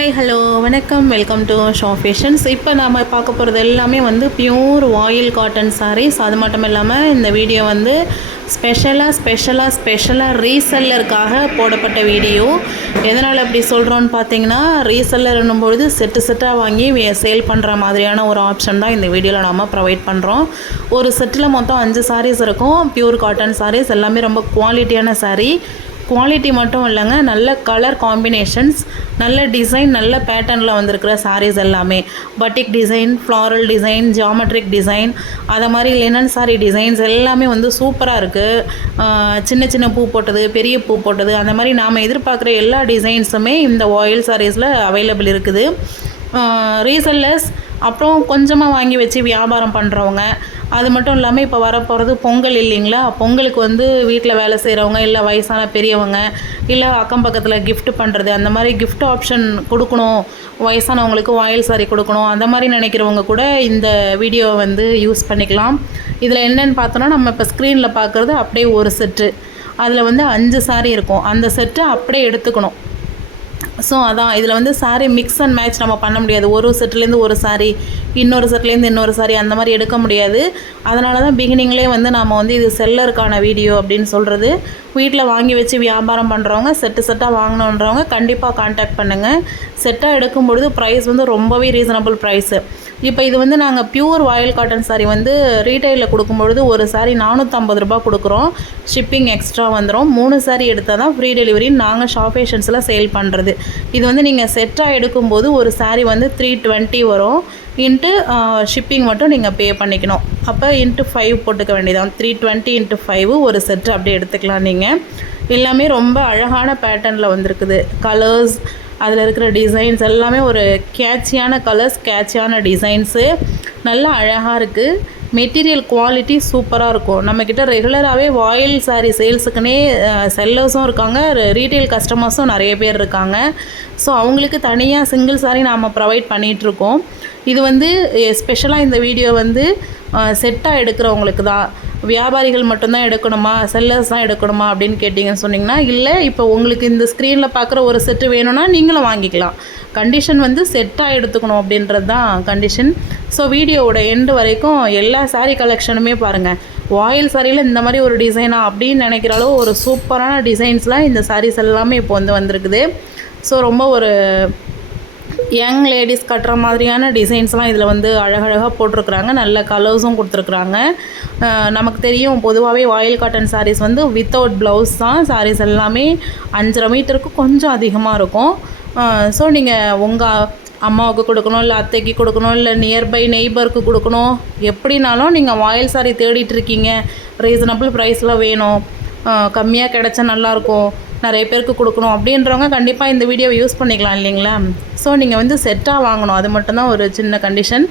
Hi hello வணக்கம் welcome to show fashions. இப்போ நாம் பார்க்க போகிறது எல்லாமே வந்து பியூர் வாயில் காட்டன் சாரீஸ். அது மட்டும் இல்லாமல் இந்த வீடியோ வந்து ஸ்பெஷலாக ரீசெல்லருக்காக போடப்பட்ட வீடியோ. எதனால் அப்படி சொல்கிறோன்னு பார்த்தீங்கன்னா, ரீசெல்லர்னும் பொழுது செட்டாக வாங்கி சேல் பண்ணுற மாதிரியான ஒரு ஆப்ஷன் தான் இந்த வீடியோவில் நாம் ப்ரொவைட் பண்ணுறோம். ஒரு செட்டில் மொத்தம் 5 சாரீஸ் இருக்கும். பியூர் காட்டன் சாரீஸ் எல்லாமே ரொம்ப குவாலிட்டியான சாரீ. குவாலிட்டி மட்டும் இல்லைங்க, நல்ல கலர் காம்பினேஷன்ஸ், நல்ல டிசைன், நல்ல பேட்டர்னில் வந்திருக்கிற சாரீஸ் எல்லாமே பட்டிக் design, floral design, geometric design, அதை மாதிரி லினன் சாரீ டிசைன்ஸ் எல்லாமே வந்து சூப்பராக இருக்குது. சின்ன சின்ன பூ போட்டது, பெரிய பூ போட்டது, அந்த மாதிரி நாம் எதிர்பார்க்குற எல்லா டிசைன்ஸுமே இந்த வாயில் சாரீஸில் அவைலபிள் இருக்குது. ரீசெல்லர்ஸ், அப்புறம் கொஞ்சமாக வாங்கி வச்சு வியாபாரம் பண்ணுறவங்க, அது மட்டும் இல்லாமல் இப்போ வரப்போகிறது பொங்கல் இல்லைங்களா, பொங்கலுக்கு வந்து வீட்டில் வேலை செய்கிறவங்க, இல்லை வயசான பெரியவங்க, இல்லை அக்கம் பக்கத்தில் கிஃப்ட் பண்ணுறது, அந்த மாதிரி கிஃப்ட் ஆப்ஷன் கொடுக்கணும், வயசானவங்களுக்கு வாயில் சாரி கொடுக்கணும், அந்த மாதிரி நினைக்கிறவங்க கூட இந்த வீடியோவை வந்து யூஸ் பண்ணிக்கலாம். இதில் என்னென்னு பார்த்தோன்னா, நம்ம இப்போ ஸ்க்ரீனில் பார்க்குறது அப்படியே ஒரு செட்டு, அதில் வந்து 5 சாரீ இருக்கும். அந்த செட்டு அப்படியே எடுத்துக்கணும். ஸோ அதான் இதில் வந்து சாரீ மிக்ஸ் அண்ட் மேட்ச் நம்ம பண்ண முடியாது. ஒரு செட்லேருந்து ஒரு சாரீ, இன்னொரு செட்லேருந்து இன்னொரு சாரீ, அந்த மாதிரி எடுக்க முடியாது. அதனால தான் பிகினிங்லேயே வந்து நம்ம வந்து இது செல்லருக்கான வீடியோ அப்படின்னு சொல்கிறது. வீட்டில் வாங்கி வச்சு வியாபாரம் பண்ணுறவங்க, செட்டாக வாங்கணுன்றவங்க கண்டிப்பாக கான்டாக்ட் பண்ணுங்கள். செட்டாக எடுக்கும்பொழுது ப்ரைஸ் வந்து ரொம்பவே ரீசனபிள் ப்ரைஸு. இப்போ இது வந்து நாங்கள் பியூர் வாயில் காட்டன் சாரீ வந்து ரீட்டைலில் கொடுக்கும்பொழுது ஒரு சாரீ 450 ரூபா கொடுக்குறோம். ஷிப்பிங் எக்ஸ்ட்ரா வந்துடும். 3 சாரீ எடுத்தால் தான் ஃப்ரீ டெலிவரி நாங்கள் ஷாப் ஃபேஷன்ஸில் சேல் பண்ணுறது. இது வந்து நீங்கள் செட்டாக எடுக்கும்போது ஒரு சாரீ வந்து 320 வரும். இன்ட்டு ஷிப்பிங் மட்டும் நீங்கள் பே பண்ணிக்கணும். அப்போ இன்ட்டு 5 போட்டுக்க வேண்டியதான். 320 இன்ட்டு 5 ஒரு செட்டு அப்படியே எடுத்துக்கலாம். நீங்கள் எல்லாமே ரொம்ப அழகான பேட்டர்னில் வந்திருக்குது. கலர்ஸ், அதில் இருக்கிற டிசைன்ஸ் எல்லாமே ஒரு கேட்சியான கலர்ஸ், கேட்சியான டிசைன்ஸு, நல்லா அழகாக இருக்குது. மெட்டீரியல் குவாலிட்டி சூப்பராக இருக்கும். நம்மக்கிட்ட ரெகுலராகவே வாயில் சாரீ சேல்ஸுக்குன்னே செல்லர்ஸும் இருக்காங்க, ரீட்டைல் கஸ்டமர்ஸும் நிறைய பேர் இருக்காங்க. ஸோ அவங்களுக்கு தனியாக சிங்கிள் சாரீ நாம் ப்ரொவைட் பண்ணிகிட்ருக்கோம். இது வந்து ஸ்பெஷலாக இந்த வீடியோ வந்து செட்டாக எடுக்கிறவங்களுக்கு தான். வியாபாரிகள் மட்டும்தான் எடுக்கணுமா, செல்லர்ஸ் தான் எடுக்கணுமா அப்படின்னு கேட்டிங்கன்னு சொன்னிங்கன்னா, இல்லை, இப்போ உங்களுக்கு இந்த ஸ்க்ரீனில் பார்க்குற ஒரு செட்டு வேணும்னா நீங்களும் வாங்கிக்கலாம். கண்டிஷன் வந்து செட்டாக எடுத்துக்கணும் அப்படின்றது தான் கண்டிஷன். ஸோ வீடியோவோட எண்டு வரைக்கும் எல்லா சாரீ கலெக்ஷனுமே பாருங்கள். வாயில் சாரியில் இந்த மாதிரி ஒரு டிசைனாக அப்படின்னு நினைக்கிற அளவு ஒரு சூப்பரான டிசைன்ஸ்லாம் இந்த சாரீஸ் எல்லாமே இப்போ வந்து வந்திருக்குது. ஸோ ரொம்ப ஒரு யங் லேடிஸ் கட்டுற மாதிரியான டிசைன்ஸ்லாம் இதில் வந்து அழகழகாக போட்டிருக்குறாங்க. நல்ல கலர்ஸும் கொடுத்துருக்குறாங்க. நமக்கு தெரியும், பொதுவாகவே வாயில் காட்டன் சாரீஸ் வந்து வித்தவுட் ப்ளவுஸ் தான். சாரீஸ் எல்லாமே 5.5 மீட்டருக்கு கொஞ்சம் அதிகமாக இருக்கும். ஸோ நீங்கள் உங்கள் அம்மாவுக்கு கொடுக்கணும், இல்லை அத்தைக்கு கொடுக்கணும், இல்லை நியர்பை நெய்பருக்கு கொடுக்கணும், எப்படினாலும் நீங்கள் வாயில் சாரீ தேடிட்டுருக்கீங்க, ரீசனபிள் ப்ரைஸில் வேணும், கம்மியாக கிடச்சா நல்லாயிருக்கும், நிறைய பேருக்கு கொடுக்கணும் அப்படின்றவங்க கண்டிப்பாக இந்த வீடியோவை யூஸ் பண்ணிக்கலாம் இல்லைங்களா. ஸோ நீங்கள் வந்து செட்டாக வாங்கணும், அது மட்டும்தான் ஒரு சின்ன கண்டிஷன்.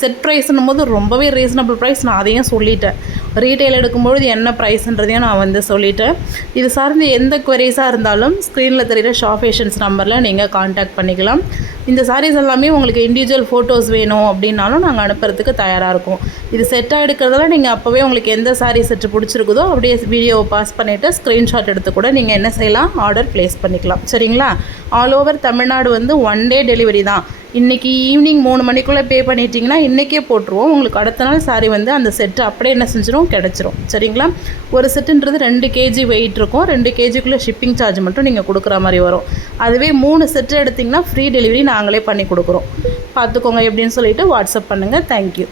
செட் ப்ரைஸ்னும் போது ரொம்பவே ரீசனபிள் ப்ரைஸ், நான் அதையும் சொல்லிட்டேன். ரீட்டைல் எடுக்கும்பொழுது என்ன ப்ரைஸ்ன்றதையும் நான் வந்து சொல்லிட்டேன். இது சார்ந்து எந்த குவரிஸாக இருந்தாலும் ஸ்க்ரீனில் தெரிகிற ஷாப் ஃபேஷன்ஸ் நம்பரில் நீங்கள் கான்டாக்ட் பண்ணிக்கலாம். இந்த சாரீஸ் எல்லாமே உங்களுக்கு இண்டிவிஜுவல் ஃபோட்டோஸ் வேணும் அப்படின்னாலும் நாங்கள் அனுப்புறதுக்கு தயாராக இருக்கும். இது செட்டாக எடுக்கிறதால நீங்கள் அப்போவே உங்களுக்கு எந்த சாரீ செட்டு பிடிச்சிருக்குதோ அப்படியே வீடியோவை பாஸ் பண்ணிவிட்டு ஸ்க்ரீன்ஷாட் எடுத்து கூட நீங்கள் என்ன செய்யலாம், ஆர்டர் ப்ளேஸ் பண்ணிக்கலாம். சரிங்களா. ஆல் ஓவர் தமிழ்நாடு வந்து 1 டே டெலிவரி தான். இன்றைக்கி ஈவினிங் 3 மணிக்குள்ளே பே பண்ணிட்டீங்கன்னா இன்றைக்கே போட்டுருவோம். உங்களுக்கு அடுத்த நாள் சாரீ வந்து அந்த செட்டு அப்படியே என்ன செஞ்சிடும், கிடச்சிரும். சரிங்களா. ஒரு செட்டுன்றது 2 kg வெயிட் இருக்கும். 2 kgக்குள்ளே ஷிப்பிங் சார்ஜ் மட்டும் நீங்கள் கொடுக்குற மாதிரி வரும். அதுவே 3 செட்டு எடுத்திங்கன்னா ஃப்ரீ டெலிவரி நாங்களே பண்ணி கொடுக்குறோம். பார்த்துக்கோங்க எப்படின்னு சொல்லிவிட்டு வாட்ஸ்அப் பண்ணுங்கள். தேங்க்யூ.